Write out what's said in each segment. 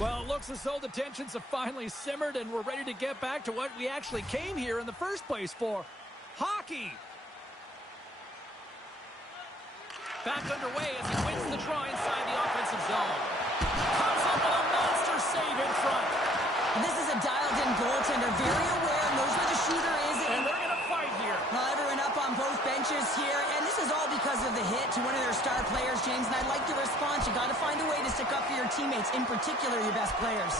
Well, it looks as though the tensions have finally simmered and we're ready to get back to what we actually came here in the first place for. Hockey! Back underway as he wins the draw inside the offensive zone. Comes up with a monster save in front. This is a dialed-in goaltender, very aware, knows where the shooter is. And they're going to fight here. Everyone up on both benches here, and this is all because of the hit to one of their star players, James, and I'd like your response. You got to find a way to stick up for your teammates, in particular your best players.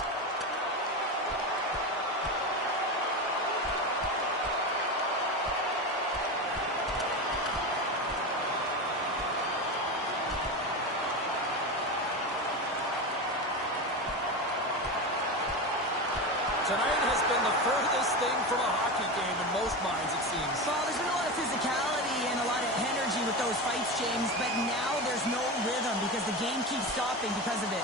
Tonight has been the furthest thing from a hockey game in most minds, it seems. Well, there's been a lot of physicality and a lot of energy with those fights, James, but now there's no rhythm because the game keeps stopping because of it.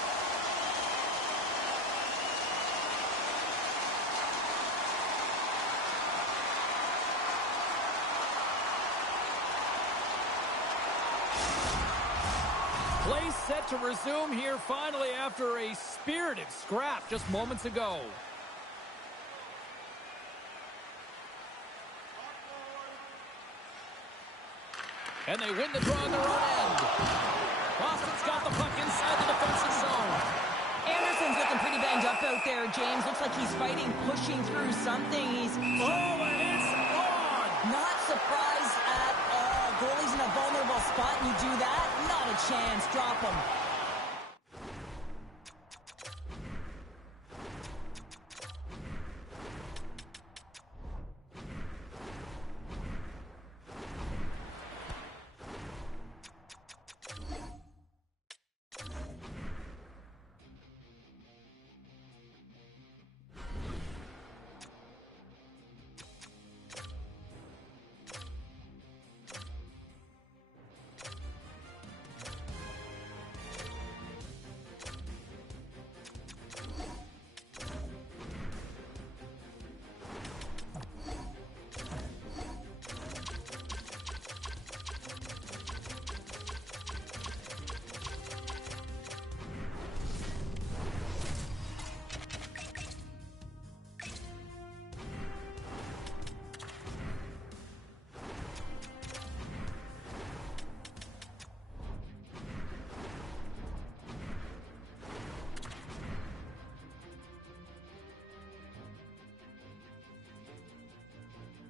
Play set to resume here finally after a spirited scrap just moments ago. And they win the draw on their own end. Boston's got the puck inside the defensive zone. Anderson's looking pretty banged up out there, James. Looks like he's fighting, pushing through something. Oh, and it's on! Not surprised at all. Goalie's in a vulnerable spot, and you do that? Not a chance. Drop him.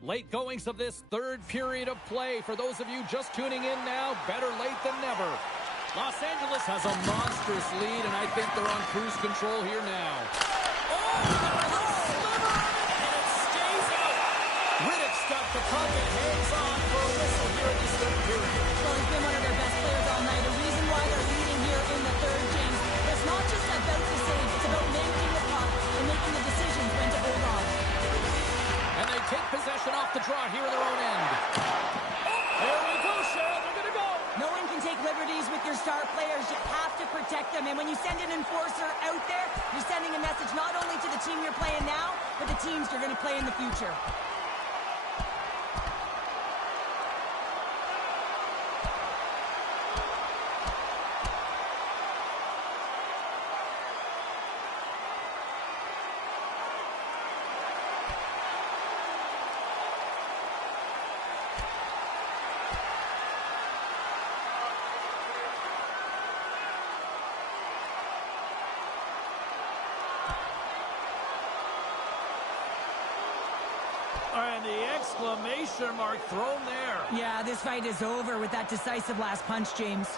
Late goings of this third period of play. For those of you just tuning in now, better late than never. Los Angeles has a monstrous lead, and I think they're on cruise control here now. Oh, there's a sliver of it, and it stays out. Riddick's got the puck and hangs on for a whistle here in this third period. Well, he's been one of their best players all night. The reason why they're leading here in the third, James, it's not just about the save. It's about managing the puck and making the decisions when to hold on. And they take possession off the draw here in their own end. There we go, Cheryl. They're going to go. No one can take liberties with your star players. You have to protect them. And when you send an enforcer out there, you're sending a message not only to the team you're playing now, but the teams you're going to play in the future. And the exclamation mark thrown there. Yeah, this fight is over with that decisive last punch, James.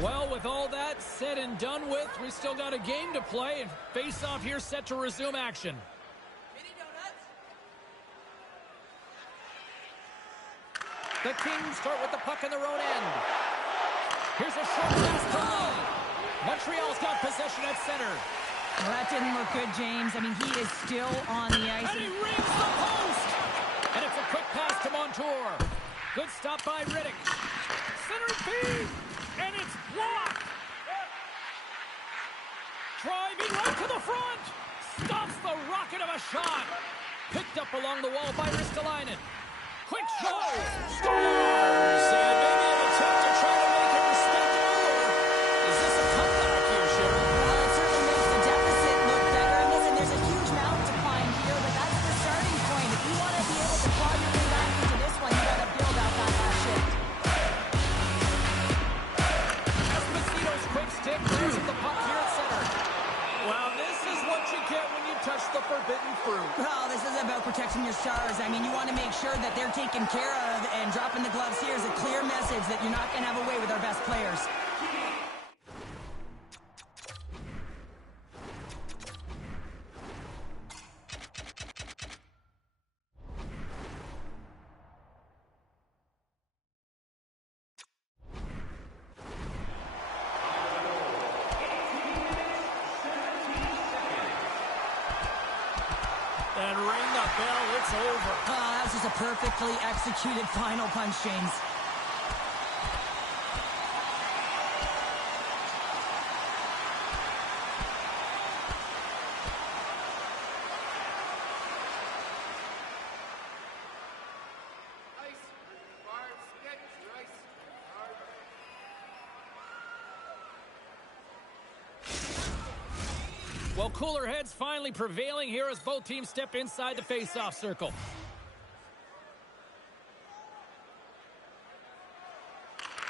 Well, with all that said and done with, we still got a game to play, and face-off here set to resume action. The Kings start with the puck in their own end. Here's a short pass to Lee. Montreal's got possession at center. Well, that didn't look good, James. I mean, he is still on the ice. And he rings the post! And it's a quick pass to Montour. Good stop by Riddick. Center feed! And it's blocked! Driving right to the front! Stops the rocket of a shot! Picked up along the wall by Ristolainen. Quick shot! Scores! And maybe an attempt to try to make it respectable, or watching your stars. I mean, you want to make sure that they're taken care of, and dropping the gloves here is a clear message that you're not going to have a way with our best players. And ring the bell, it's over. That was just a perfectly executed final punch, James. Well, cooler heads finally prevailing here as both teams step inside the face-off circle.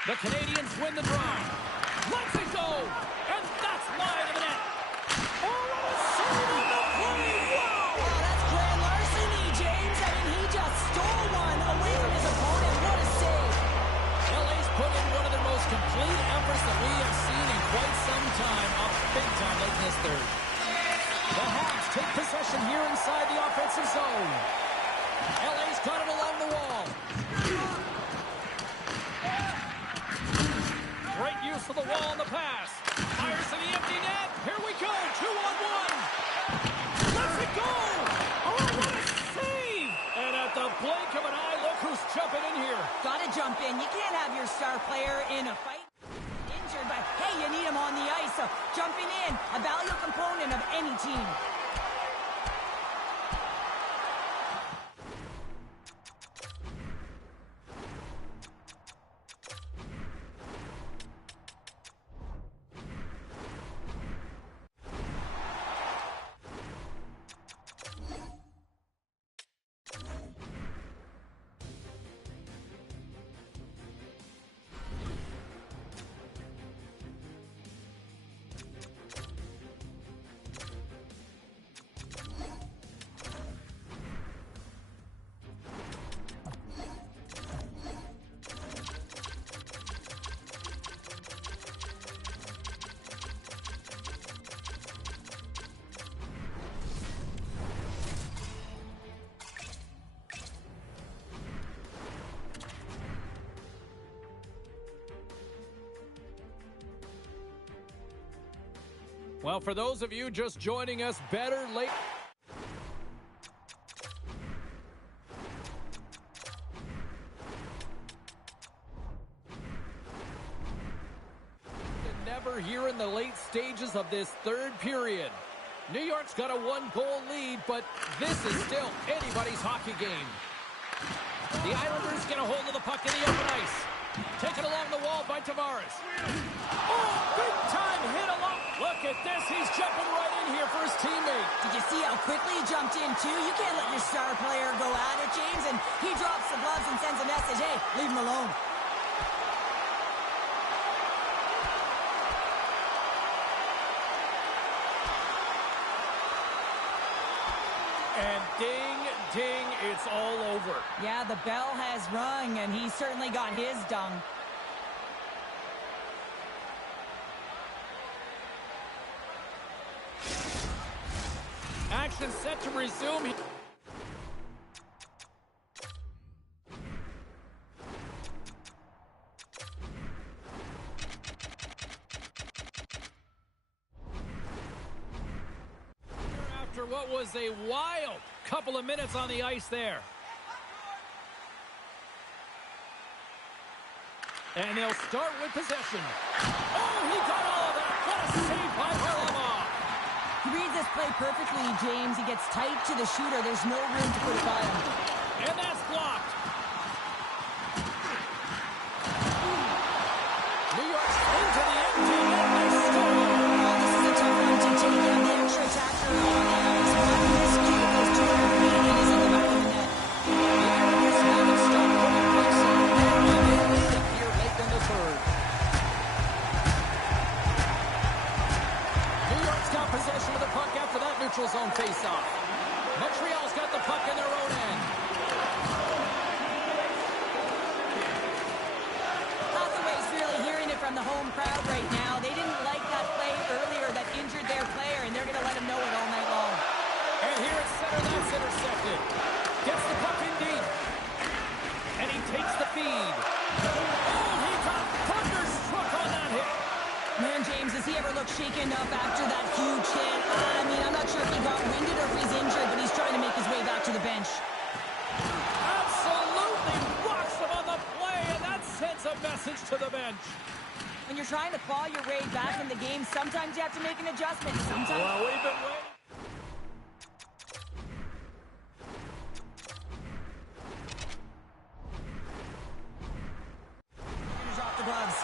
The Canadians win the draw. Let's it go! And that's wide of the net. Oh, what a save on the play! Wow! Oh, that's grand larceny, James. I mean, he just stole one away from his opponent. What a save. LA's put in one of their most complete efforts that we have seen in quite some time. Up big time late in this third. The Hawks take possession here inside the offensive zone. LA's got it along the wall. Great use of the wall on the pass. Fires to the empty net. Here we go. 2-on-1. Let's it go. Oh, what a save. And at the blink of an eye, look who's jumping in here. Gotta jump in. You can't have your star player in a fight injured, but hey, you need him on the ice. So jumping in, a valuable component of any team. Well, for those of you just joining us, better late. Never here in the late stages of this third period. New York's got a one-goal lead, but this is still anybody's hockey game. The Islanders get a hold of the puck in the open ice. Taken along the wall by Tavares. Oh, big time hit along. Look at this. He's jumping right in here for his teammate. Did you see how quickly he jumped in, too? You can't let your star player go at it, James. And he drops the gloves and sends a message, hey, leave him alone. And ding, ding, it's all over. Yeah, the bell has rung, and he certainly got his dung. Action set to resume. After what was a wild couple of minutes on the ice there. And they'll start with possession. Oh, he got all of that. What a save by Varlamov. He reads this play perfectly, James. He gets tight to the shooter. There's no room to put it by him. And that's blocked. New York's into the empty net. They score. Oh, this is a tough one to take. You have the extra attacker on the ice. One miscue goes 200 feet and is in the back of the net. The Islanders haven't stopped putting points on the board, and they lead it here late in the third. New York's got possession of the puck after that neutral zone faceoff. Montreal's got the puck in their own end. Hathaway's really hearing it from the home crowd right now. They didn't like that play earlier that injured their player, and they're going to let him know it all night long. And here at center, that's intercepted. Gets the puck in deep. And he takes the feed. Oh, he got thunderstruck on that hit. Man, James, does he ever look shaken up after that huge hit? I mean, I'm not sure if he got winded or if he's injured, but he's trying to make his way back to the bench. Absolutely rocks him on the play, and that sends a message to the bench. When you're trying to claw your way back in the game, sometimes you have to make an adjustment. Sometimes... Well, we've been waiting. Drop the gloves.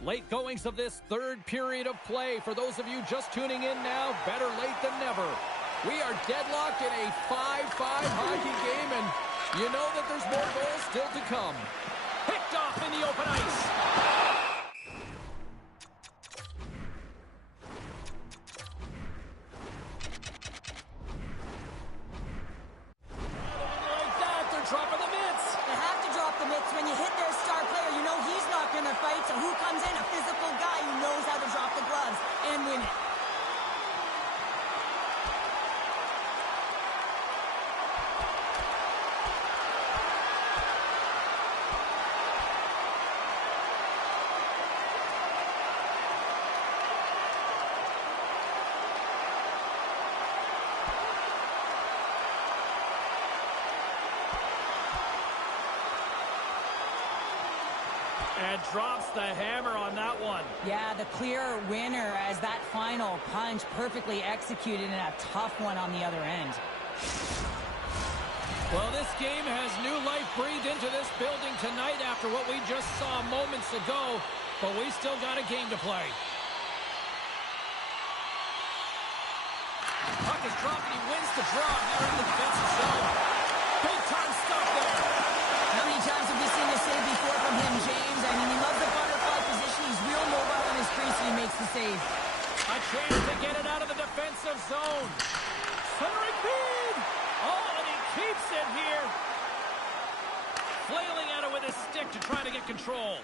Late goings of this third period of play. For those of you just tuning in now, better late than never. We are deadlocked in a 5-5 hockey game, and you know that there's more goals still to come. Picked off in the open ice. Dropping the mitts. They have to drop the mitts. When you hit their star player, you know he's not going to fight. So who comes in? A physical guy who knows how to drop the gloves and win it. And drops the hammer on that one. Yeah, the clear winner as that final punch perfectly executed and a tough one on the other end. Well, this game has new life breathed into this building tonight after what we just saw moments ago, but we still got a game to play. Puck is dropped and he wins the draw here in the defensive zone. Big time stuff there. How many times have we seen this save before from him, James? I mean, he loves the butterfly position. He's real mobile in his crease and he makes the save. A chance to get it out of the defensive zone. Centering feed. Oh, and he keeps it here. Flailing at it with his stick to try to get control.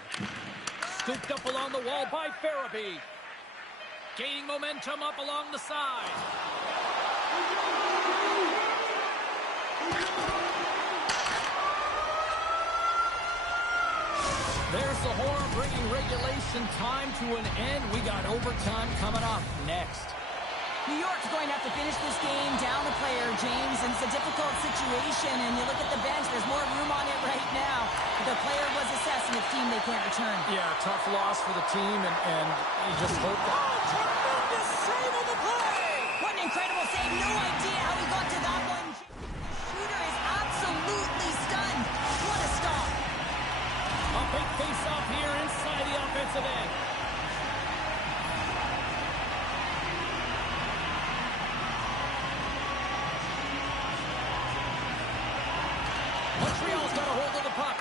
Scooped up along the wall by Farabee. Gaining momentum up along the side. There's the horn, bringing regulation time to an end. We got overtime coming up next. New York's going to have to finish this game down a player, James, and it's a difficult situation. And you look at the bench, there's more room on it right now. The player was assessing a team they can't return. Yeah, tough loss for the team, and you just hope that... Oh, tremendous save on the play! What an incredible save. No idea how he got to that one. The shooter is absolutely stunned. What a stop. A big face-off here inside the offensive end. Montreal's got a hold of the puck.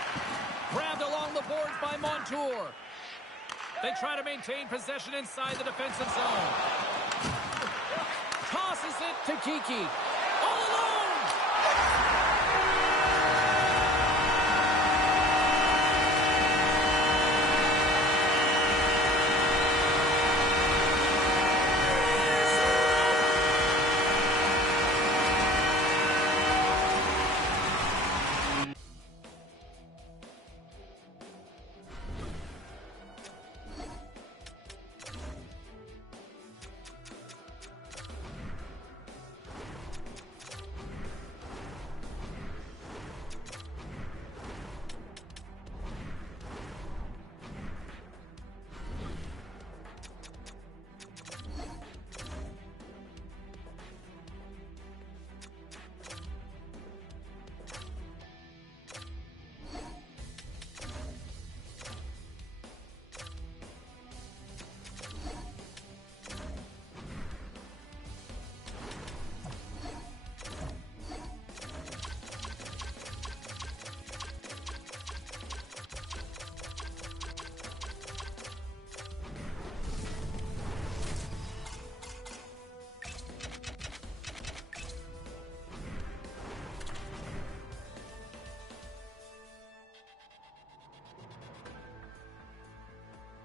Grabbed along the boards by Montour. They try to maintain possession inside the defensive zone. Tosses it to Kiki. All alone!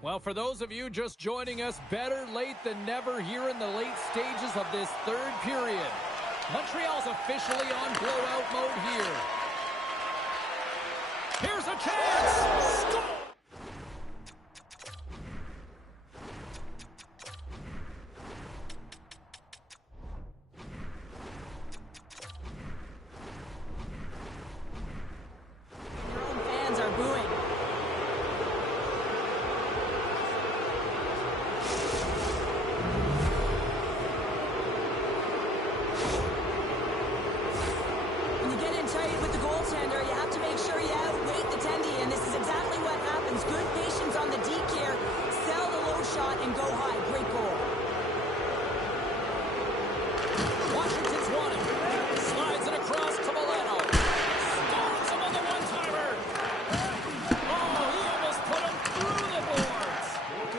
Well, for those of you just joining us, better late than never here in the late stages of this third period. Montreal's officially on blowout mode here. Here's a chance! Score! Your own fans are booing. With the goaltender, you have to make sure you outweight the tendy, and this is exactly what happens. Good patience on the deke here. Sell the low shot and go high. Great goal. Washington's won it. Slides it across to Milano. Scores him on the one-timer. Oh, he almost put him through the boards.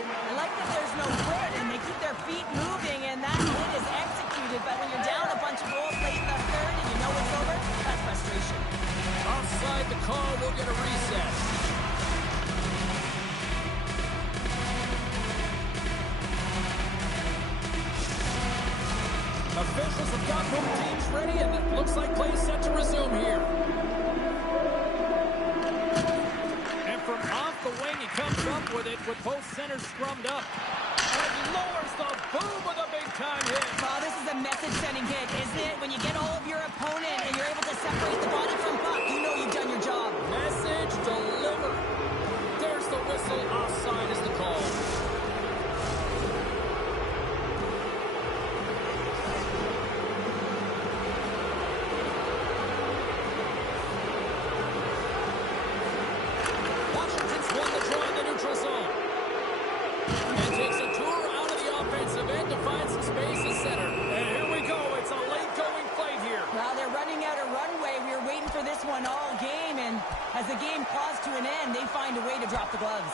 I like that there's no quit, and they keep their feet moving, and that hit is executed. But when you're down a bunch of goals late in the third and you know it's over, that's frustration. Offside the call, we'll get a reset. Officials have got both teams ready, and it looks like play set to resume here. And from off the wing, he comes up with it with both centers scrummed up. And lowers the boom with a big-time hit. Well, this is a message-sending hit, isn't it? When you get all of your opponent and you're able to separate the body from puck, you know you've done your job. Message delivered. There's the whistle. Offside is the call. Washington's won the draw in the neutral zone. And takes a tour out of the offensive end to find some space in center. And here we go. It's a late-going fight here. Well, they're running out of runway. We were waiting for this one all game, and as the game claws to an end, they find a way to drop the gloves.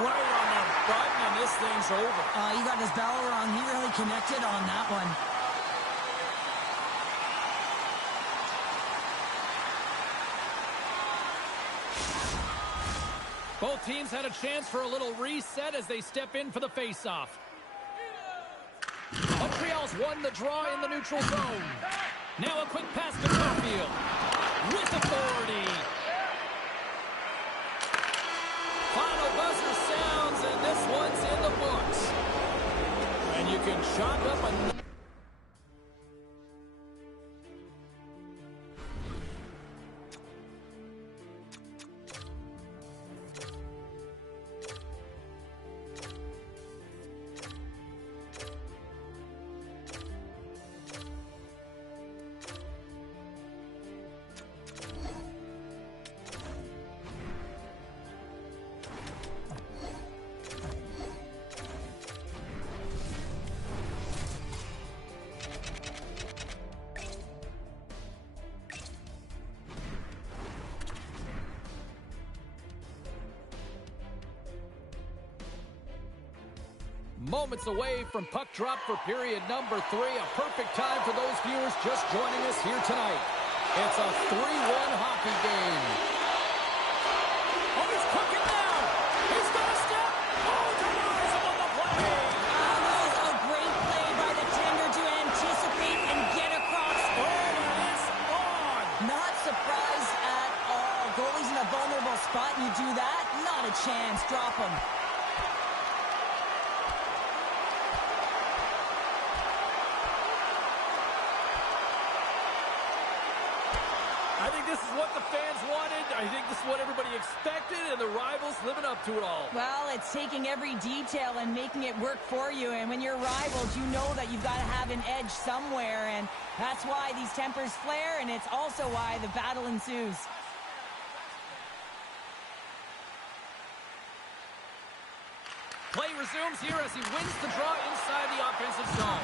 Right on the button, and this thing's over. He got his bell wrong. He really connected on that one. Both teams had a chance for a little reset as they step in for the face-off. Montreal's won the draw in the neutral zone. Now a quick pass to Caulfield. With authority. can chalk up a... Moments away from puck drop for period number 3. A perfect time for those viewers just joining us here tonight. It's a 3-1 hockey game. Oh, he's cooking now. He's got a step. Oh, denies him on the play. This is a great play by the tender to anticipate and get across. Oh, it's on. Not surprised at all. Goalie's in a vulnerable spot and you do that? Not a chance. Drop him. I think this is what the fans wanted. I think this is what everybody expected, and the rivals living up to it all. Well, it's taking every detail and making it work for you. And when you're rivals, you know that you've got to have an edge somewhere. And that's why these tempers flare, and it's also why the battle ensues. Play resumes here as he wins the draw inside the offensive zone.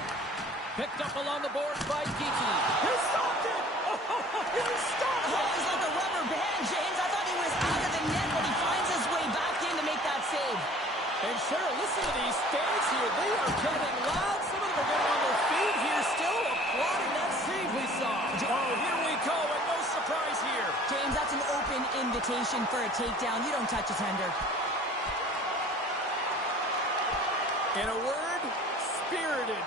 Picked up along the boards by Kiki. He stopped it! He stopped it! Oh, he's like a rubber band, James. I thought he was out of the net, but he finds his way back in to make that save. And Cheryl, listen to these fans here. They are getting loud. Some of them are getting on their feet here, still applauding that save we saw. Oh, here we go, and no surprise here. James, that's an open invitation for a takedown. You don't touch a tender. In a word, spirited.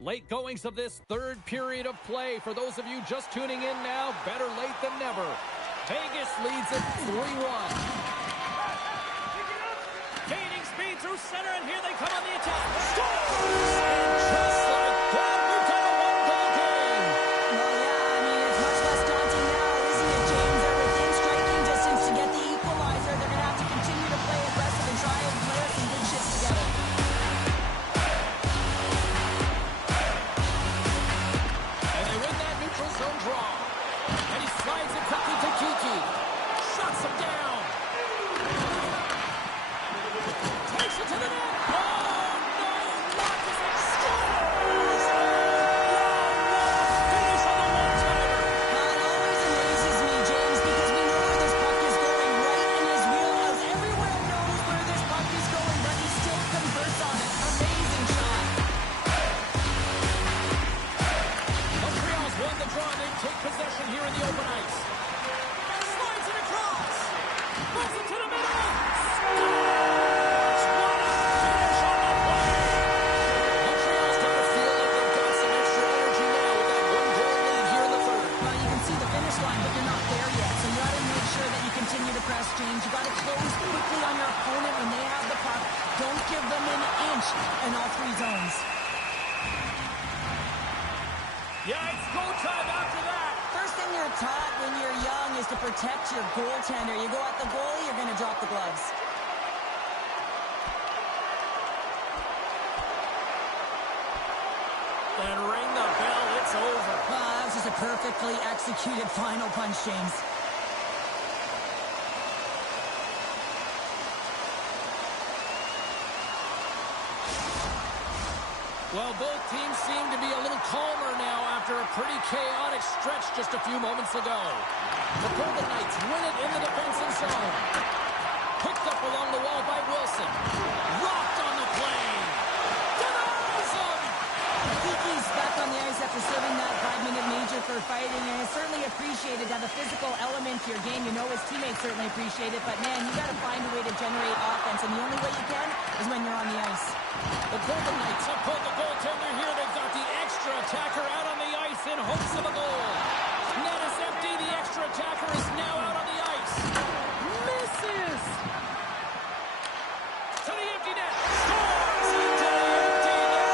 Late goings of this third period of play. For those of you just tuning in now, better late than never. Vegas leads it 3-1. Gaining speed through center, and here they come on the attack. Scores! And just like that, we've got a one-goal game. Well, yeah, I mean, it's much less daunting now, isn't it, James? They're within striking distance to get the equalizer. They're going to have to continue to play aggressive and try and play some good shifts together. Zone draw. And he slides it quickly to Kiki. Shuts him down. Takes it to the net. Oh, no. Launches it. Scores. Finish on the one-timer. It always amazes me, James, because we know where this puck is going, right in his wheelhouse. Everyone knows where this puck is going, but he still converts on it. Amazing shot. Montreal's won the draw. They take possession here in the open ice. Slides it across. Moves it to the middle. Scores! What a finish on the play. Montreal's got to feel like they've got some extra energy now with that one-goal lead here in the third. Well, you can see the finish line, but you're not there yet. So you got to make sure that you continue to press, James. You got to close quickly on your opponent when they have the puck. Don't give them an inch in all three zones. Yeah, it's go time after that. First thing you're taught when you're young is to protect your goaltender. You go at the goalie, you're going to drop the gloves. Then ring the bell. It's over. That was just a perfectly executed final punch, James. Well, both teams seem to be a little calmer now after a pretty chaotic stretch just a few moments ago. The Golden Knights win it in the defensive zone. Picked up along the wall by Wilson. Rocked on the play. Denies him! He's back on the ice after serving that 5-minute major for fighting, and it's certainly appreciated. Now, the physical element to your game, you know his teammates certainly appreciate it, but man, you got to find a way to generate offense, and the only way you can is when you're on the ice. The Golden Knights have pulled the goaltender here. They've got the extra attacker out on the ice in hopes of a goal. Net is empty. The extra attacker is now out on the ice. Misses! To the empty net. Scores into the empty net.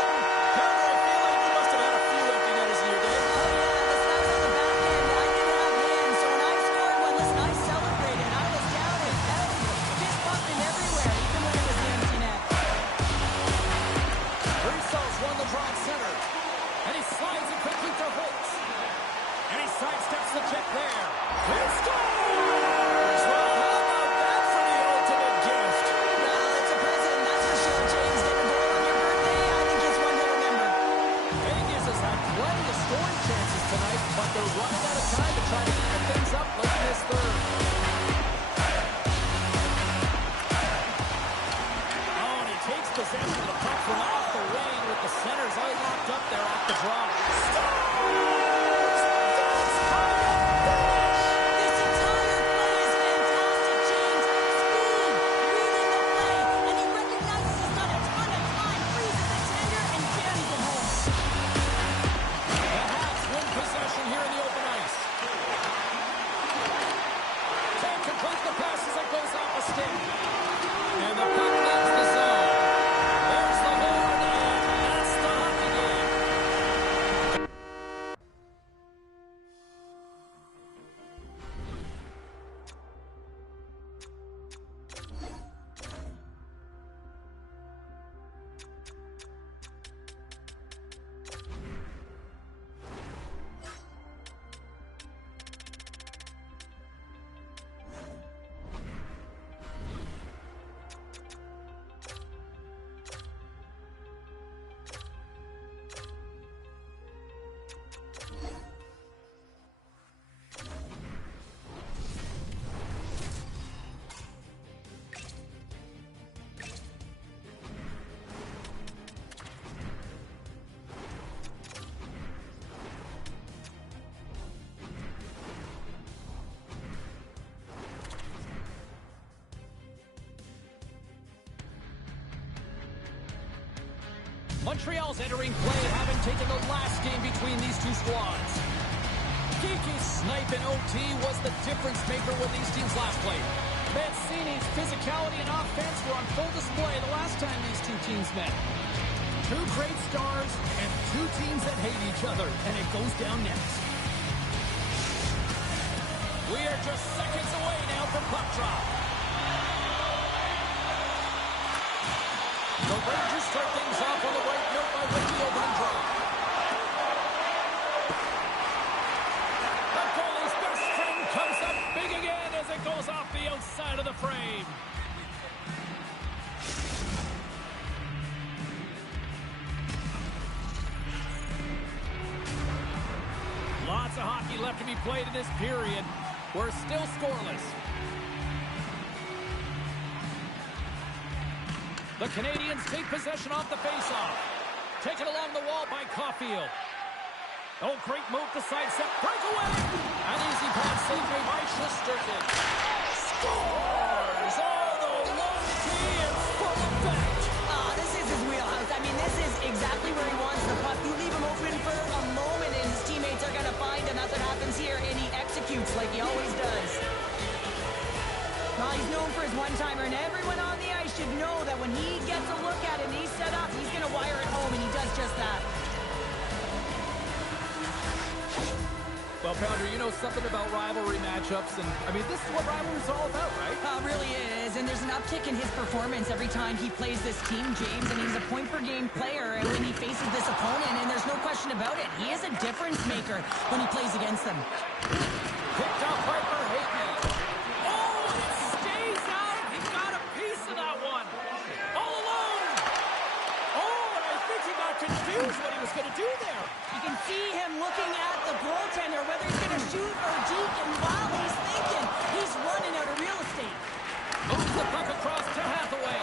Carter, I feel like you must have had a few empty netters in your day. Oh, yeah, this guy's on the back end. I didn't have hands, so when I scored one, listen, I celebrated. I was down and out, fist bumping everywhere, even when it was the empty net. Russo's won the draw at center. And he slides it quickly to Holtz. And he sidesteps the check there. He scores! Well, how about that for the ultimate gift? Well, it's a present, that's for sure, James. Getting a goal on your birthday, I think it's one to remember. Vegas has had plenty of scoring chances tonight, but they're running out of time to try to even things up late in this third. Oh, and he takes possession of the puck from off the wing with the centers all locked up there off the draw. This entire play is fantastic, James. Speed, reading the play, and he recognizes he's got a ton of time, freezes the tender, and jams it home. The Hawks win possession here in the open ice. Can't complete the pass as it goes off a stick. And the puck leaves the zone. There's the horn, and that's the hockey game. Montreal's entering play, having taken the last game between these two squads. Geeky's snipe in OT was the difference maker when these teams last played. Mancini's physicality and offense were on full display the last time these two teams met. Two great stars and two teams that hate each other, and it goes down next. We are just seconds away now from puck drop. The Rangers start things off on the right note by winning the opening draw. The goalie's best friend comes up big again as it goes off the outside of the frame. Lots of hockey left to be played in this period. We're still scoreless. The Canadians take possession off the faceoff. Taken along the wall by Caulfield. Oh, great move to sidestep. Breakaway! An easy pass saved by Shesterkin. Scores! Oh, the low key and full effect. This is his wheelhouse. I mean, this is exactly where he wants the puck. You leave him open for a moment, and his teammates are going to find him. That's what happens here, and he executes like he always does. He's known for his one-timer, and everyone on the ice should know that when he gets a look at it and he's set up, he's going to wire it home, and he does just that. Well, Pounder, you know something about rivalry matchups, and, I mean, this is what rivalry is all about, right? Really is, and there's an uptick in his performance every time he plays this team, James, and he's a point-per-game player when he faces this opponent, and there's no question about it. He is a difference maker when he plays against them. Picked up by Verhaeghe. Oh, it stays out. He got a piece of that one. All alone. Oh, and I think he got confused what he was going to do there. You can see him looking at the goaltender, whether he's going to shoot or deke, and while he's thinking, he's running out of real estate. Moves the puck across to Hathaway.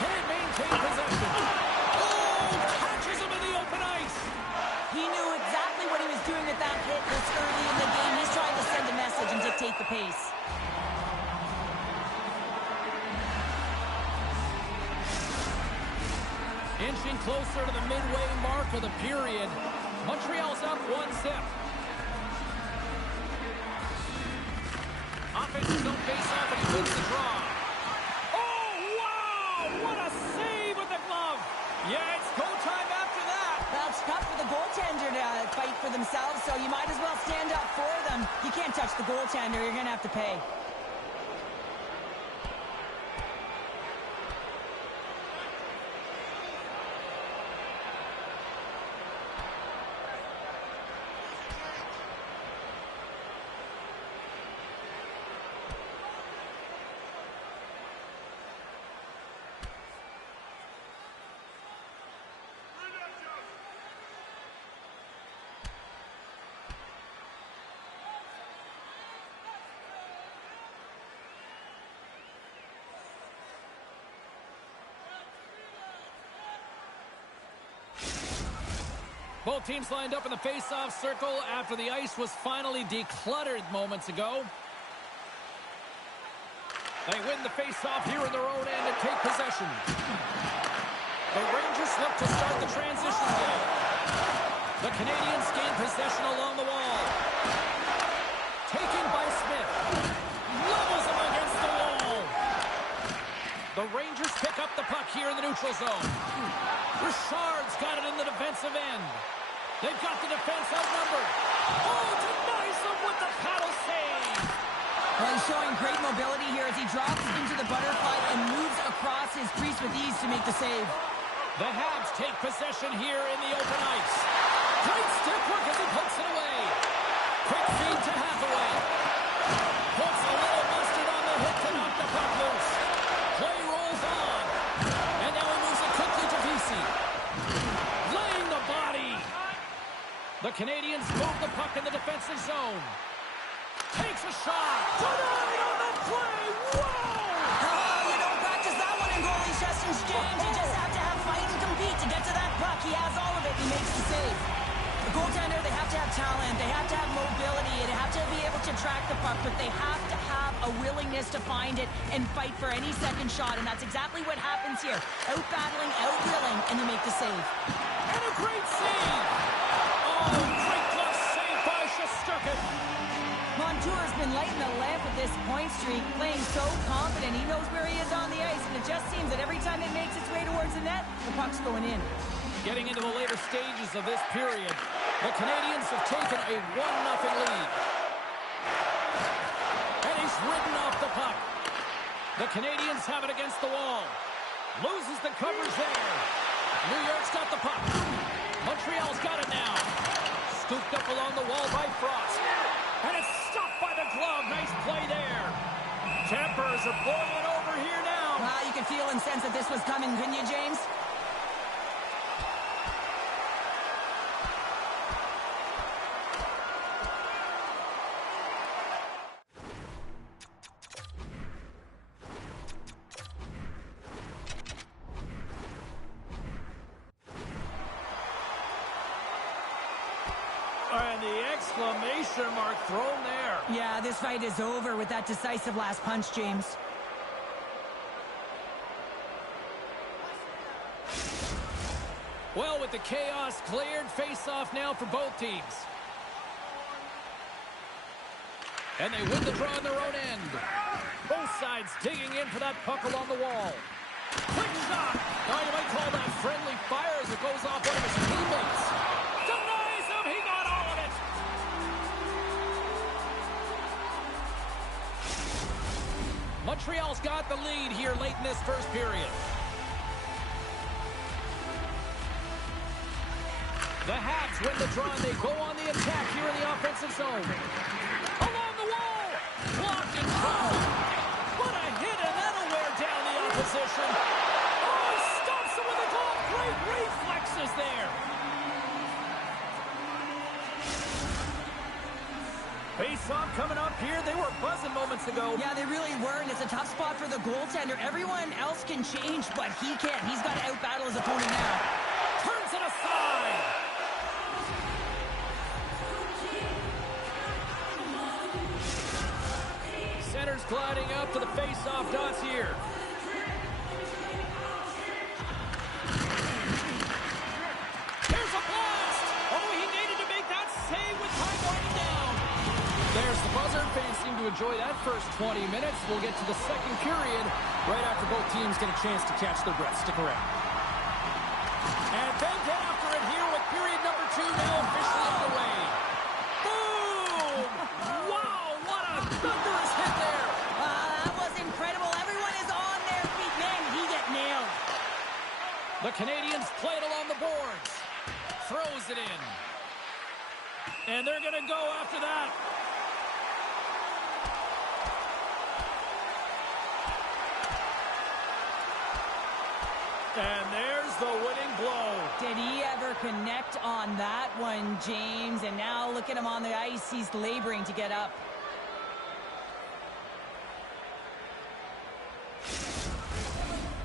Can't maintain possession. Oh, catches him in the open ice. He knew exactly what he was doing with that hit this early in the game. He's trying to send a message and dictate the pace. Inching closer to the midway mark of the period. Montreal's up 1-0. Offensive zone face-off, and he wins the draw. Oh, wow! What a save with the glove! Yeah, it's go time after that. That's tough for the goaltender to fight for themselves, so you might as well stand up for them. You can't touch the goaltender. You're going to have to pay. Both teams lined up in the face-off circle after the ice was finally decluttered moments ago. They win the face-off here in their own end and take possession. The Rangers look to start the transition game. The Canadians gain possession along the wall. Taken by Smith. Levels him against the wall. The Rangers pick up the puck here in the neutral zone. Richard's got it in the defensive end. They've got the defense outnumbered. Oh, denies him with the paddle save. Well, he's showing great mobility here as he drops into the butterfly and moves across his crease with ease to make the save. The Habs take possession here in the open ice. Great stick work as he pokes it away. Quick feed to Hathaway. Puts a little mustard on the hit to knock the puck loose. Play rolls on. And now he moves it quickly to Vesey. Laying the body. The Canadians move the puck in the defensive zone. Takes a shot. Denied on the play. Whoa! Oh, you don't practice that one in goalie sessions, James. You just have to have fight and compete to get to that puck. He has all of it. He makes the save. The goaltender, they have to have talent. They have to have mobility. They have to be able to track the puck, but they have to have a willingness to find it and fight for any second shot, and that's exactly what happens here. Out-battling, out-willing, and you make the save. And a great save. Oh, great glove save by Shesterkin. Montour's been lighting the lamp with this point streak, playing so confident. He knows where he is on the ice, and it just seems that every time it makes its way towards the net, the puck's going in. Getting into the later stages of this period, the Canadians have taken a 1-0 lead. And he's ridden off the puck. The Canadians have it against the wall. Loses the coverage there. New York's got the puck. Montreal's got it now. Scooped up along the wall by Frost. And it's stopped by the glove. Nice play there. Tempers are boiling over here now. You can feel and sense that this was coming, couldn't you, James? And the exclamation mark thrown there. Yeah, this fight is over with that decisive last punch, James. Well, with the chaos cleared, face-off now for both teams. And they win the draw on their own end. Both sides digging in for that puck along the wall. Quick shot. Now you might call that friendly fire as it goes off one of his teammates. Denies him. He got all of it. Montreal's got the lead here late in this first period. The Habs win the draw, and they go on the attack here in the offensive zone. Along the wall. Blocked and caught. What a hit, and that'll wear down the opposition. Oh, he stops him with a goal. Great reflexes there. Face-off coming up here. They were buzzing moments ago. Yeah, they really were, and it's a tough spot for the goaltender. Everyone else can change, but he can't. He's got to out-battle his opponent now. Turns it aside. Center's gliding up to the face-off dots here. Here's a blast! Oh, he needed to make that save with time winding down. There's the buzzer. Fans seem to enjoy that first 20 minutes. We'll get to the second period right after both teams get a chance to catch their breath. Stick around. And they get after it here with period number 2 now officially underway. Boom! Wow, what a thunderous hit there. That was incredible. Everyone is on their feet. Man, he got nailed. The Canadians play it along the boards. Throws it in. And they're going to go after that. And there's the winning blow. Did he ever connect on that one, James? And now look at him on the ice. He's laboring to get up.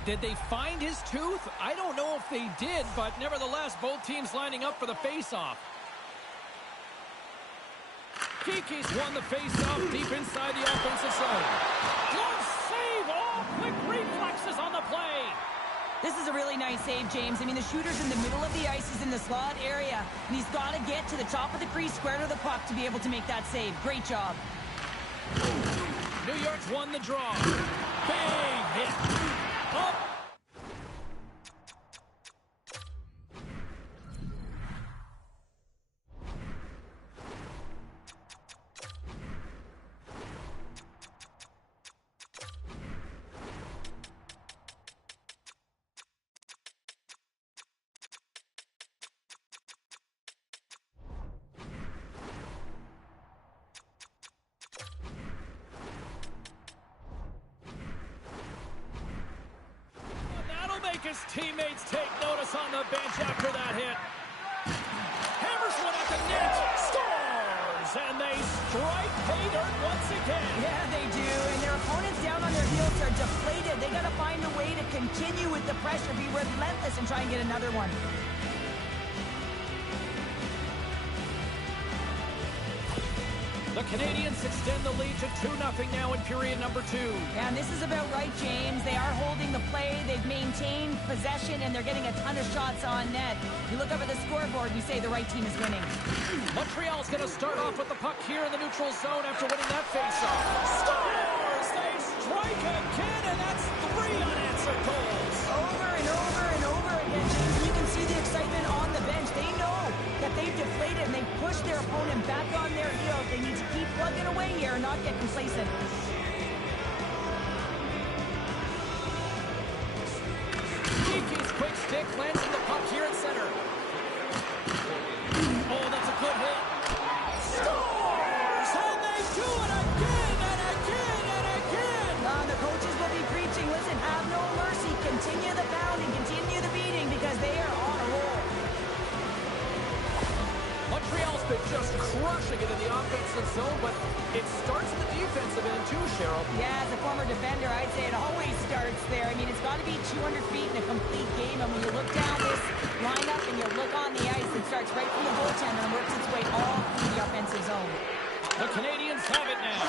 Did they find his tooth? I don't know if they did, but nevertheless, both teams lining up for the face-off. Kiki's won the face-off deep inside the offensive zone. Glove save! All quick reflexes on the play. This is a really nice save, James. I mean, the shooter's in the middle of the ice. He's in the slot area, and he's got to get to the top of the crease, square to the puck to be able to make that save. Great job. New York's won the draw. Big hit. Up. His teammates take notice on the bench after that hit. Hammers one at the net. Scores! And they strike pay dirt once again. Yeah, they do. And their opponents down on their heels are deflated. They got to find a way to continue with the pressure, be relentless, and try and get another one. The Canadians extend the lead to 2-0 now in period number 2. And this is about right, James. They are holding the play. They've maintained possession, and they're getting a ton of shots on net. You look up at the scoreboard, we say the right team is winning. Montreal's going to start off with the puck here in the neutral zone after winning that faceoff. Scores! They strike again, and that's 3 unanswered goals. Over and over and over again, James. You can see the excitement on the bench. They know that they've deflated, and they push their opponent back on their heels. They need to keep plugging away here and not get complacent. Kiki's quick stick lands in the puck here at center. Oh, that's a good hit. Scores! And they do it again and again and again! The coaches will be preaching, listen, have no mercy. Continue the pounding, continue the beating, because they are on a roll. Montreal's been just crushing it in the offensive zone, but it starts in the defensive end too, Cheryl. Yeah, as a former defender, I'd say it always starts there. I mean, it's got to be 200 feet in a complete game, and when you look down this lineup and you look on the ice, it starts right from the goaltender and works its way all through the offensive zone. The Canadians have it now.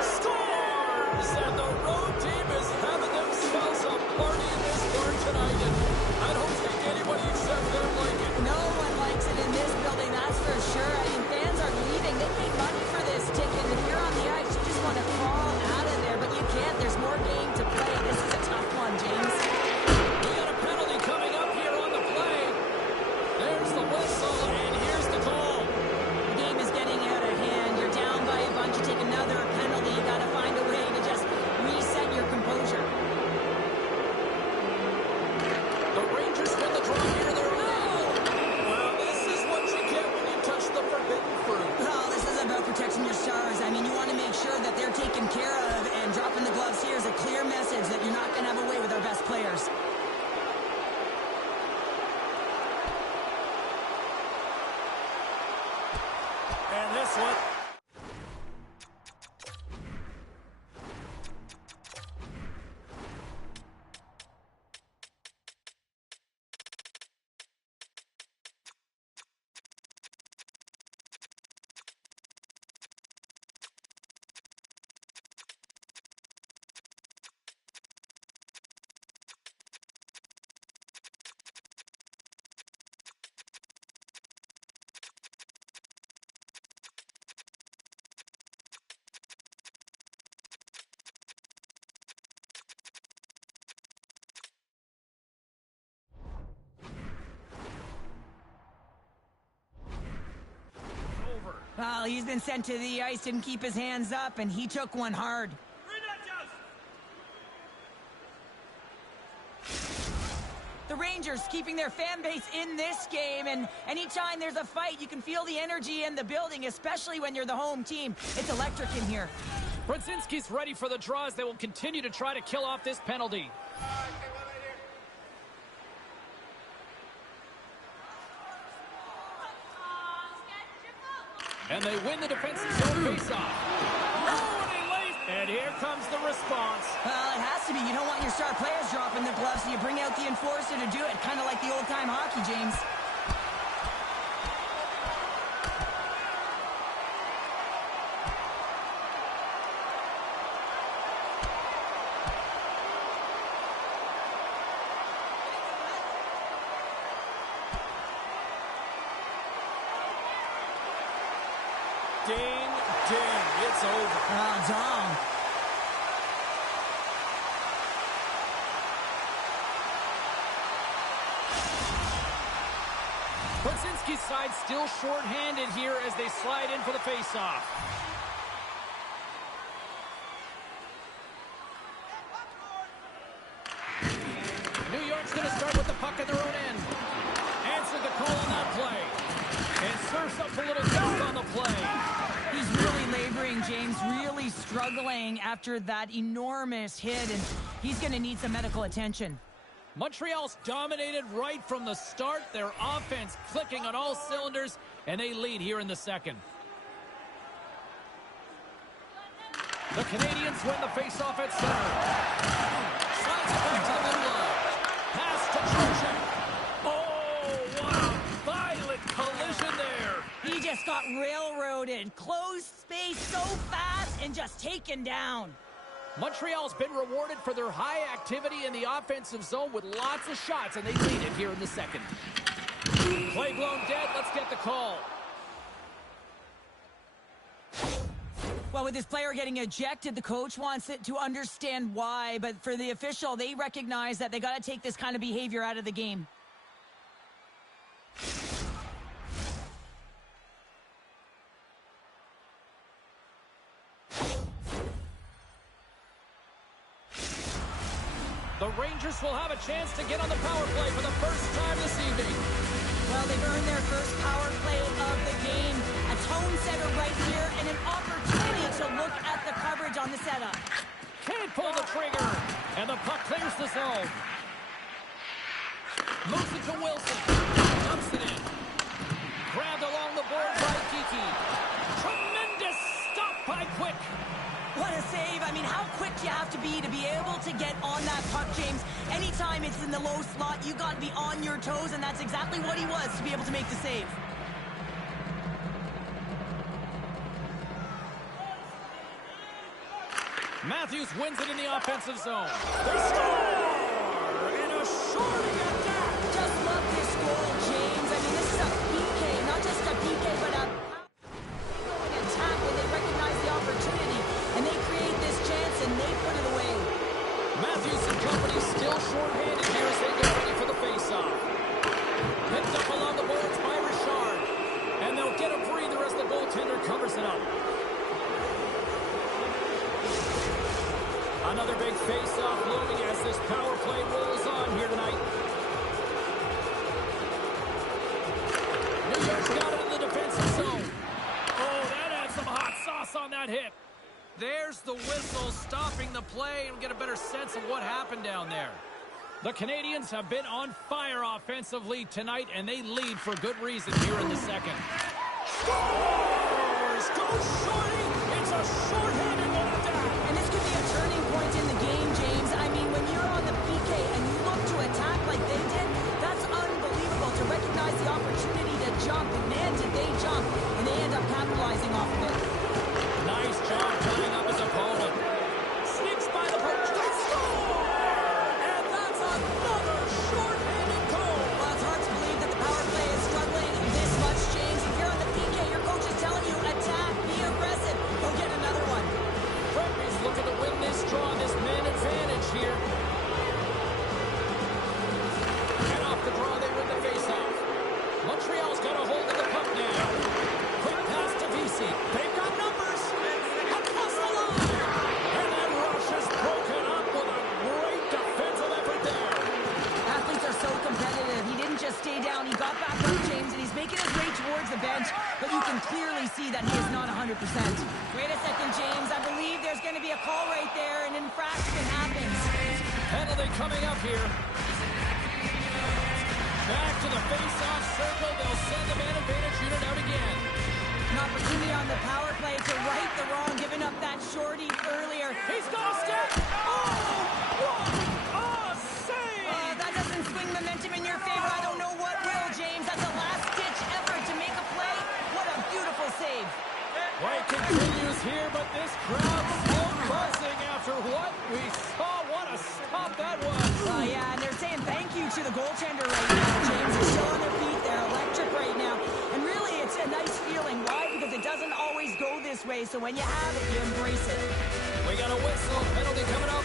Scores! And the road team is having themselves a party in this bar tonight, and I don't think anybody except them like it. No one likes it in this building, that's for sure. I mean, fans are leaving. They paid money for this ticket. If you're on the ice, you just want to crawl out of there, but you can't. There's more game to play. This is a tough one, James. We got a penalty coming up here on the play. There's the whistle, and here's the call. The game is getting out of hand. You're down by a bunch. You take another penalty. You got to find a way to just reset your this one. Well, he's been sent to the ice, didn't keep his hands up, and he took one hard. The Rangers keeping their fan base in this game, and anytime there's a fight, you can feel the energy in the building, especially when you're the home team. It's electric in here. Brodzinski's ready for the draws. They will continue to try to kill off this penalty. And they win the defensive zone faceoff. And here comes the response. Well, it has to be. You don't want your star players dropping the gloves, so you bring out the enforcer to do it. Kind of like the old-time hockey, James. Ding, ding, it's over. Oh, Dom. Brodzinski's side still short-handed here as they slide in for the face-off. New York's going to start with the puck at their own end. Answered the call on that play. And serves up a little dust on the play. He's really laboring, James, really struggling after that enormous hit, and he's going to need some medical attention. Montreal's dominated right from the start. Their offense clicking on all cylinders, and they lead here in the second. The Canadians win the faceoff at center. Slides it back to the middle line. Pass to Trocheck. Oh, wow. Violent collision there. He just got railroaded. Closed space so fast and just taken down. Montreal's been rewarded for their high activity in the offensive zone with lots of shots, and they lead it here in the second. Play blown dead. Let's get the call. Well, with this player getting ejected, the coach wants it to understand why, but for the official, they recognize that they got to take this kind of behavior out of the game. The Rangers will have a chance to get on the power play for the first time this evening. Well, they've earned their first power play of the game. A tone setter right here and an opportunity to look at the coverage on the setup. Can't pull the trigger. And the puck clears the zone. Moves it to Wilson. Dumps it in. Grabbed along the board by Kiki. Tremendous stop by Quick. What a save. I mean, how quick you have to be able to get on that puck, James. Anytime it's in the low slot, you got to be on your toes, and that's exactly what he was to be able to make the save. Matthews wins it in the offensive zone. They score! In a short attack. Just love this goal, James. I mean, this is a PK, not just a PK, but a attack when they recognize the opportunity, and they create this chance, and they put it away. Matthews and company still short-handed here as they get ready for the face-off. Picked up along the boards by Richard. And they'll get a breather as the goaltender covers it up. Another big face-off looming as this power play rolls on here tonight. New York's got it in the defensive zone. Oh, that had some hot sauce on that hit. There's the whistle stopping the play, and we get a better sense of what happened down there. The Canadians have been on fire offensively tonight, and they lead for good reason here in the second. Scores! fires. Goes shorty. It's a short-handed one at that. And this could be a turning point in the game, James. I mean, when you're on the PK and you look to attack like they did, that's unbelievable to recognize the opportunity to jump. And man, did they jump. And they end up capitalizing off of it. Nice job tying up his opponent. Sneaks by the perch. They score! And that's another short-handed goal. Well, it's hard to believe that the power play is struggling this much, James. If you're on the PK, your coach is telling you, attack, be aggressive. Go get another one. Rugby's looking to win this draw, this man advantage here. And off the draw, they win the face-off. Montreal's got a hold of the puck now. Quick pass to VC. They've got numbers. Across the line. And that rush is broken up with a great defensive effort there. Athletes are so competitive. He didn't just stay down. He got back up, James, and he's making his way towards the bench. But you can clearly see that he is not 100%. Wait a second, James. I believe there's going to be a call right there. An infraction happens. Penalty coming up here. Back to the face-off circle. They'll send the man advantage unit out again. An opportunity on the power play to right the wrong, giving up that shorty earlier. He's got a step. Oh, what a save! That doesn't swing momentum in your favor. I don't know what will, James. That's a last-ditch effort to make a play. What a beautiful save. Play continues here, but this crowd's still buzzing after what we saw. What a stop that was. Yeah, and they're saying thank you to the goaltender right now. James is still on their feet. They're electric right now. And really, it's a nice feeling. Why? Because it doesn't always go this way. So when you have it, you embrace it. We got a whistle. Penalty coming up.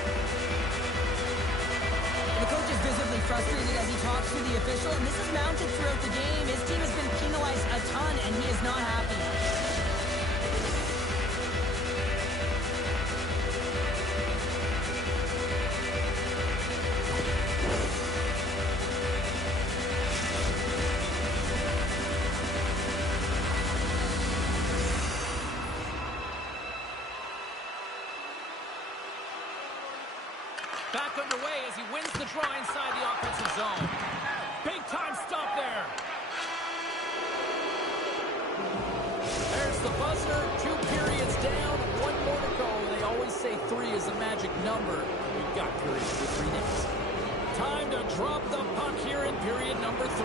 The coach is visibly frustrated as he talks to the official, and this is mounted throughout the game. His team has been penalized a ton, and he is not happy. Back underway as he wins the draw inside the offensive zone. Big time stop there. There's the buzzer. 2 periods down. 1 more to go. They always say 3 is a magic number. We've got periods for 3 next. Time to drop the puck here in period number 3.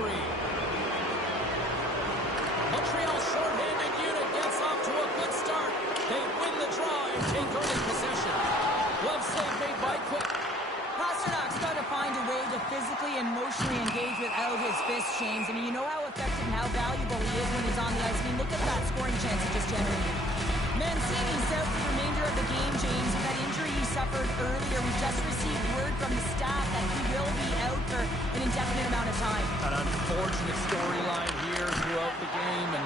Montreal's shorthanded unit gets off to a good start. They win the draw and take early possession. Glove save made by Quick. Pasternak's got to find a way to physically and emotionally engage without his fists, James. I mean, you know how effective and how valuable he is when he's on the ice. I mean, look at that scoring chance he just generated. Mancini's out for the remainder of the game, James. With that injury he suffered earlier, we just received word from the staff that he will be out for an indefinite amount of time. An unfortunate storyline here throughout the game, and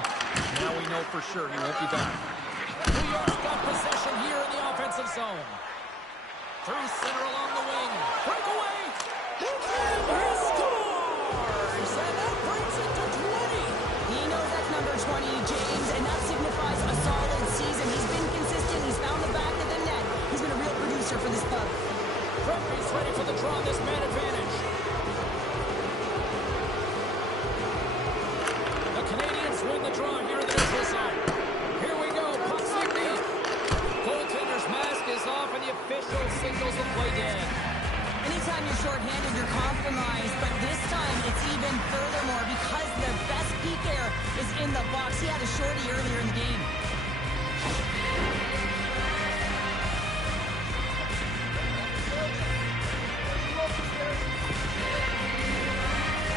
now we know for sure he won't be back. New York's got possession here in the offensive zone. Through center along the wing. Breakaway. He scores! And that brings it to 20. He knows that's number 20, James, and that signifies a solid season. He's been consistent. He's found the back of the net. He's been a real producer for this club. Rugby's ready for the draw, this man advantage. The Canadians win the draw here in the neutral zone. Here we go. Puck's in deep. Goaltender's mask is off, and the official signals the play dead. Anytime you're shorthanded, you're compromised, but this time it's even furthermore because the best PKer is in the box. He had a shorty earlier in the game.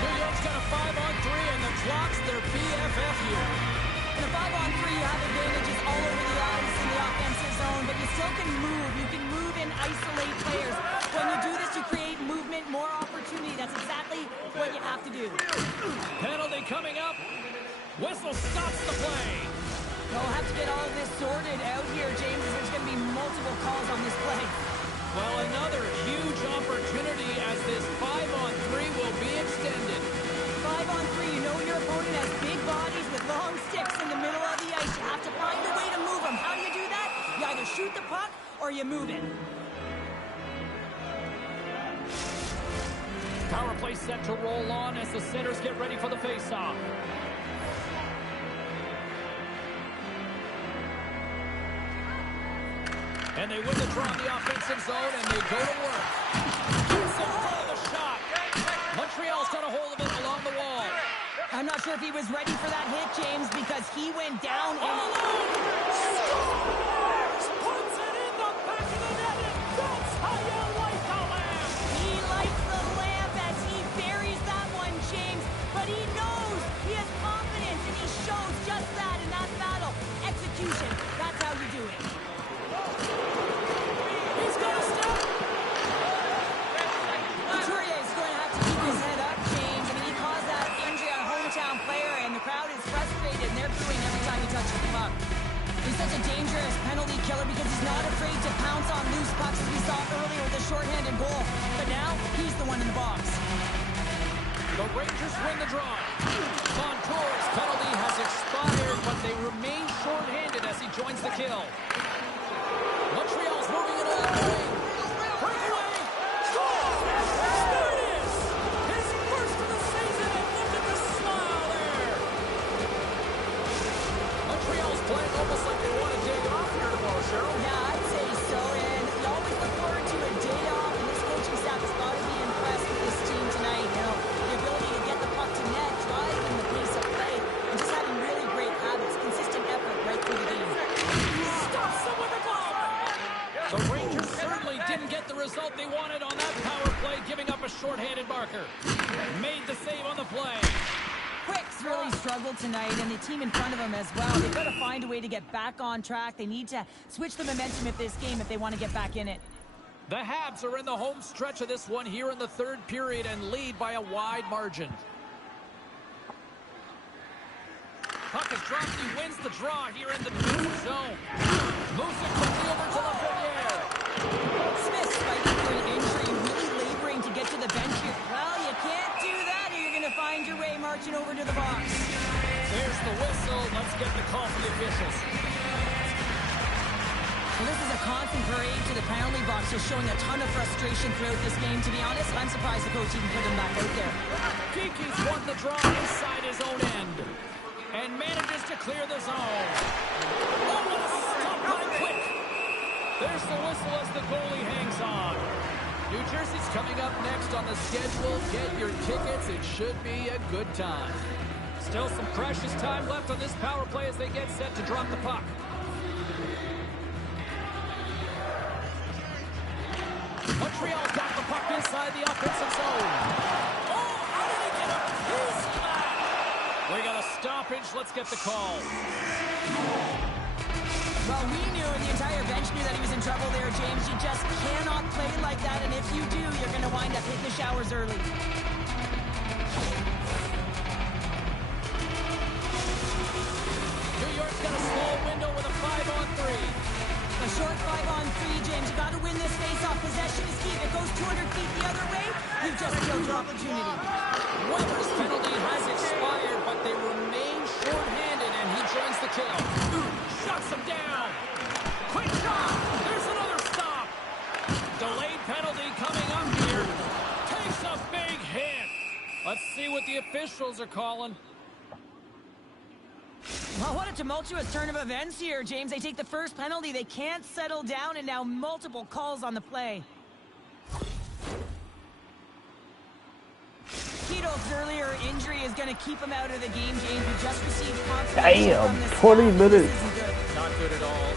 New York's got a 5-on-3, and the clock's their BFF here. In a 5-on-3, you have advantages all over the ice in the offensive zone, but you still can move. You can move and isolate players. When you do this, you create movement, more opportunity. That's exactly what you have to do. Penalty coming up. Whistle stops the play. We'll have to get all of this sorted out here, James, as there's going to be multiple calls on this play. Well, another huge opportunity as this 5-on-3 will be extended. 5-on-3, you know your opponent has big bodies with long sticks in the middle of the ice. You have to find a way to move them. How do you do that? You either shoot the puck or you move it. Power play set to roll on as the centers get ready for the face-off. And they win the draw in the offensive zone, and they go to work. Gets in front of the shot. Montreal's got a hold of it along the wall. I'm not sure if he was ready for that hit, James, because he went down all alone. Scores! Puts it in the back of the net, and that's how you light the lamp. He lights the lamp as he buries that one, James. But he knows he has confidence, and he shows just that in that battle. Execution, that's how you do it. He's got a step. Couturier's going to have to keep his head up, James. I mean, he caused that injury on a hometown player, and the crowd is frustrated, and they're booing every time he touches the puck. He's such a dangerous penalty killer because he's not afraid to pounce on loose pucks as we saw earlier with the shorthanded goal. But now, he's the one in the box. The Rangers win the draw. Montour's penalty has expired, but they remain shorthanded as he joins the kill. Montreal's moving it all the way. Breakaway. Score! There it is! His first of the season, and look at the smile there. Montreal's playing almost like they want a day off here tomorrow, Cheryl. Yeah, I'd say so, and you always look forward to a day off, and this coaching staff has got to be impressed with this team tonight. You know, the ability to get the puck to net, driving the pace of play, and just having really great habits, consistent effort right through the game. Stops him with a glove. The Rangers certainly didn't get the result they wanted on that power play, giving up a shorthanded marker. Made the save on the play. Quick's really struggled tonight, and the team in front of him as well. They've got to find a way to get back on track. They need to switch the momentum of this game if they want to get back in it. The Habs are in the home stretch of this one here in the third period and lead by a wide margin. Puck is dropped. He wins the draw here in the defensive zone. Moves it quickly over to Lafreniere. Smith's fighting for an injury, really laboring to get to the bench here. Well, you can't do that, or you're going to find your way marching over to the box. There's the whistle. Let's get the call from the officials. Well, this is a constant parade to the penalty box, just showing a ton of frustration throughout this game. To be honest, I'm surprised the coach even put him back out there. Geeky's won the draw inside his own end and manages to clear the zone. Oh, what a stop by Quick. There's the whistle as the goalie hangs on. New Jersey's coming up next on the schedule. Get your tickets. It should be a good time. Still some precious time left on this power play as they get set to drop the puck. Montreal's got the puck inside the offensive zone. Oh, how did he get a piece of that? We got a stoppage. Let's get the call. Well, we knew, and the entire bench knew that he was in trouble there, James. You just cannot play like that, and if you do, you're going to wind up hitting the showers early. New York's got a small window with a 5-on-3. A short 5-on-3, James. You got to win this face-off. Possession is key. If it goes 200 feet the other way, you've just killed your opportunity. Weber's penalty has expired, but they remain short-handed, and he joins the kill. Shuts him down. Quick shot. There's another stop. Delayed penalty coming up here. Takes a big hit. Let's see what the officials are calling. Well, what a tumultuous turn of events here, James. They take the first penalty. They can't settle down, and now multiple calls on the play. Ketel's earlier injury is going to keep him out of the game, James. We just received confirmation from this 20 minutes. Not good at all.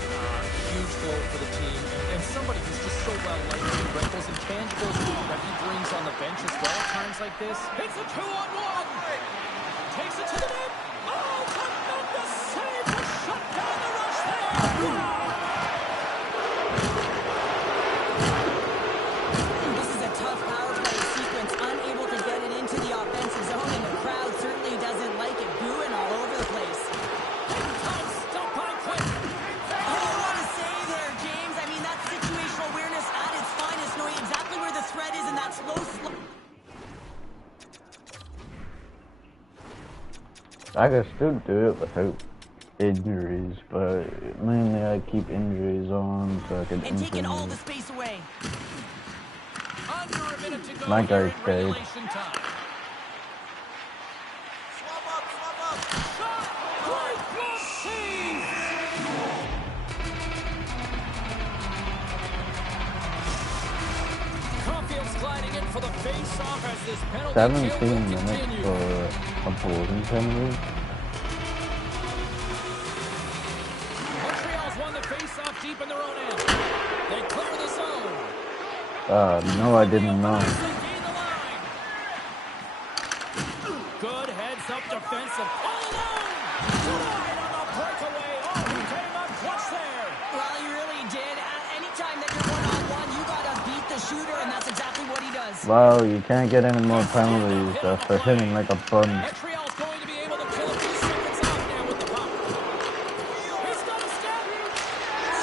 Huge blow for the team. And somebody who's just so well liked. Right? Those intangibles that he brings on the bench as well at times like this. It's a 2-on-1. Takes it to the net. Oh, tremendous save to shut down the rush there. This is a tough power play sequence, unable to get it into the offensive zone, and the crowd certainly doesn't like it, booing all over the place. Stop by Quick. Oh, what a save there, James. I mean, that's situational awareness at its finest, knowing exactly where the threat is in that slow. I can still do it without injuries, but mainly I keep injuries on so I can And taking all the space away. Under a minute to go. My here guy's in dead. regulation time. Swap up. Shot. Great block save. for the face-off as this penalty 17 kill will minutes continue. for a bowling penalty. Montreal's won the face-off deep in their own end. They clear the zone. No, I didn't know. They gain the line. Good heads-up defensive. All alone. Denied on the breakaway. Oh, he came up clutch there. Well, he really did. Anytime that you're one-on-one, you got to beat the shooter, and that's exactly what he does. Wow, you can't get any more penalties after hitting like a bun. Montreal's going to be able to kill a few seconds off now with the puck. He's got a step.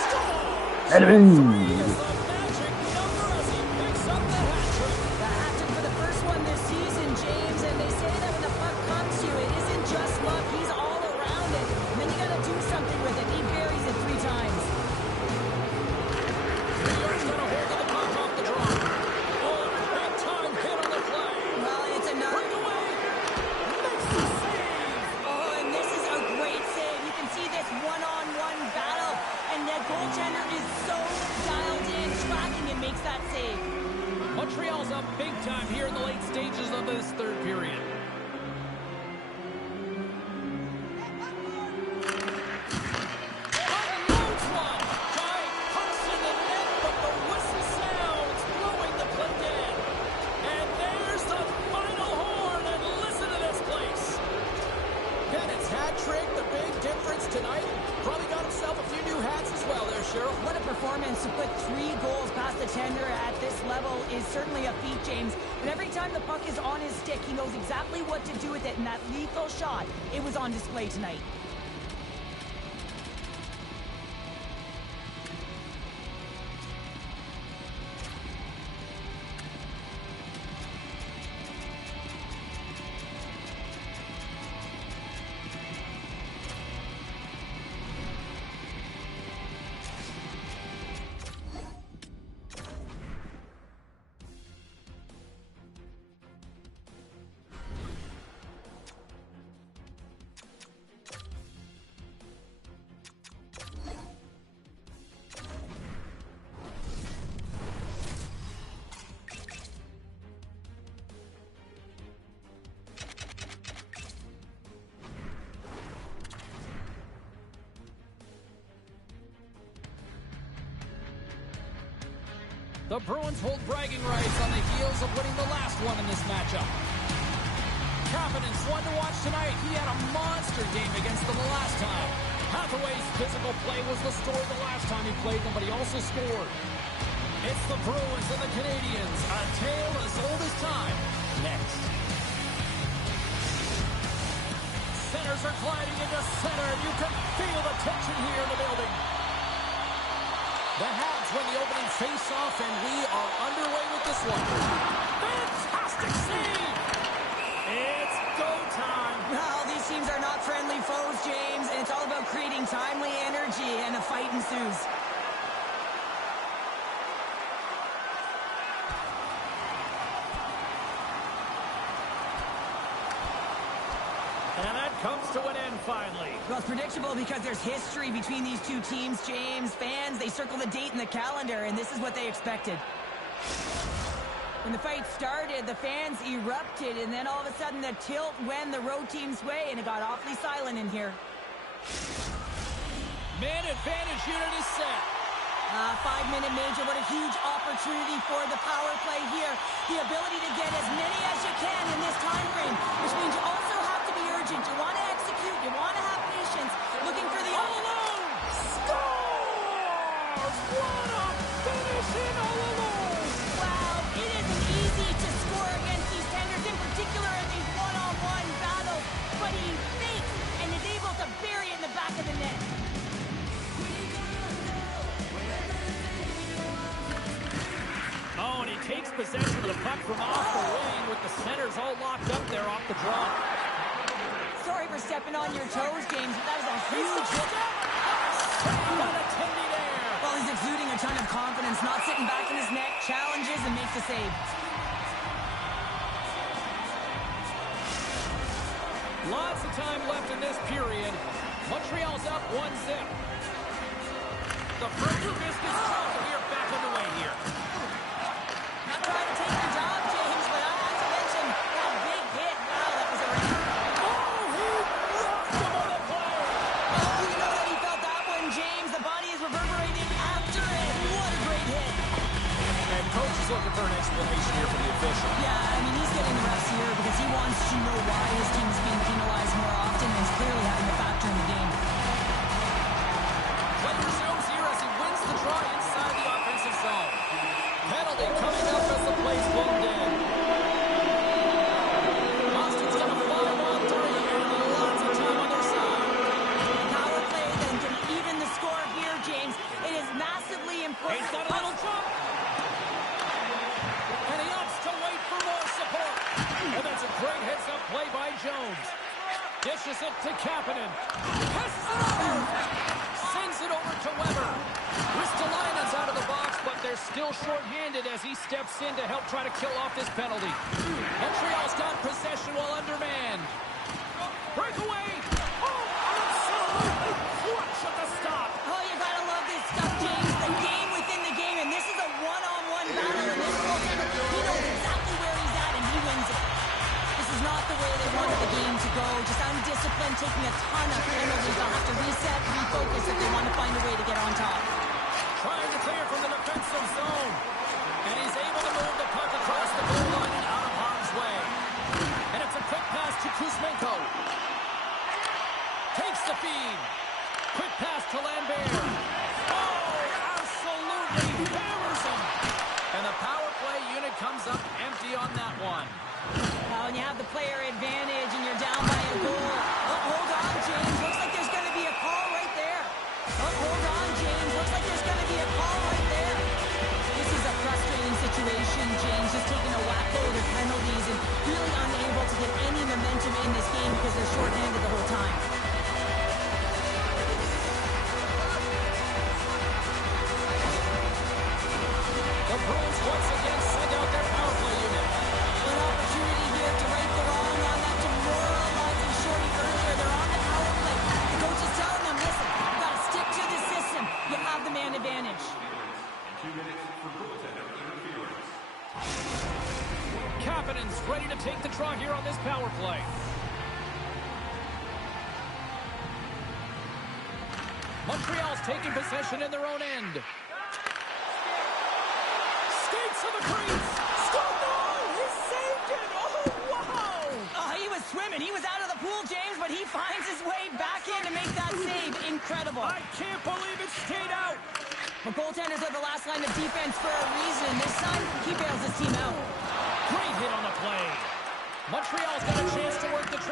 Scores! Enemy! The magic number as he picks up the hat trick. The hat trick for the first one this season, James, and they say that when the puck comes to you, it isn't just luck, he's all around it. And then you got to do something with it. He buries it 3 times. New York's got a hold of the puck off the draw. Oh, big time hit on the play. Well, it's another... Breakaway. Makes the save. Oh, and this is a great save. You can see this one-on-one battle, and the goaltender is so dialed in, tracking and makes that save. Montreal's up big time here in the late stages of this third period. Unloads one. Guy pumps in the net, but the whistle sounds, blowing the play dead. And there's the final horn, and listen to this place. Bennett's hat trick, the big difference tonight. Probably got himself a few new hats as well there, Cheryl. What a performance to put 3 goals past the tender at this level is certainly a feat, James. But every time the puck is on his stick, he knows exactly what to do with it, and that lethal shot, it was on display tonight. The Bruins hold bragging rights on the heels of winning the last one in this matchup. Confidence, one to watch tonight. He had a monster game against them the last time. Hathaway's physical play was the story the last time he played them, but he also scored. It's the Bruins and the Canadians, a tale as old as time. Next. Centers are gliding into center, and you can feel the tension here in the building. The Habs win the opening face-off, and we are underway with this one. Fantastic save! It's go time. Well, these teams are not friendly foes, James, and it's all about creating timely energy, and a fight ensues. And that comes to an end finally. Well, it's predictable because there's history between these two teams, James. Fans, they circle the date in the calendar, and this is what they expected. When the fight started, the fans erupted, and then all of a sudden the tilt went the road team's way, and it got awfully silent in here. Man advantage unit is set. 5-minute major, what a huge opportunity for the power play here. The ability to get as many as you can in this time frame, which means you also have to be urgent. You want to execute, you want to have patience, looking for the all alone. Scores! What a finish in all alone! Wow, it isn't easy to score against these tenders, in particular in these one-on-one battles, but he fakes and is able to bury it in the back of the net. Oh, and he takes possession of the puck from off the wing with the centers all locked up there off the draw. Sorry for stepping on your toes, James, but that was a huge hit. Well, he's exuding a ton of confidence, not sitting back in his net, challenges and makes a save. Lots of time left in this period. Montreal's up 1-0. The French biscuits we are back underway here. Not trying to take your job, James. Dishes it to Kapanen. Passes it over. Sends it over to Weber. Ristolainen's out of the box, but they're still short-handed as he steps in to help try to kill off this penalty. Montreal's got possession while undermanned. Breakaway. Oh, absolutely clutch at the stop. Oh, you gotta love this stuff, James. The game within the game, and this is a one-on-one battle, and this goaltender, he knows exactly where he's at, and he wins it. This is not the way they wanted the game to go. Just undisciplined, taking a ton of penalties. They'll have to reset, refocus if they want to find a way to get on top. Trying to clear from the defensive zone. And he's able to move the puck across the goal line and out of harm's way. And it's a quick pass to Kuzmenko. Takes the feed. Quick pass to Lambert. Oh, absolutely hammers him. And the power play unit comes up empty on that one. Well, and you have the player advantage, and you're down by a goal. Oh, hold on, James. Looks like there's going to be a call right there. Oh, hold on, James. Looks like there's going to be a call right there. This is a frustrating situation, James. Just taking a whack load of penalties and really unable to get any momentum in this game because they're shorthanded the whole time. The Bruins once again send out their power play unit. An opportunity here to right the wrong on that demoralizing shorty earlier. They're on the power play. The coach is telling them, listen, you got to stick to the system. You have the man advantage. 2 minutes for goaltender interference. Kapanen's ready to take the draw here on this power play. Montreal's taking possession in their own end. Skates to the crease. Scored on! He saved it! Oh, wow! Oh, he was swimming. He was out of the pool, James, but he finds his way back in to make that save. Incredible. I can't believe it stayed out. The goaltenders are the last line of defense for a reason. This time, he bails his team out. Great hit on the play. Montreal's got a chance to work the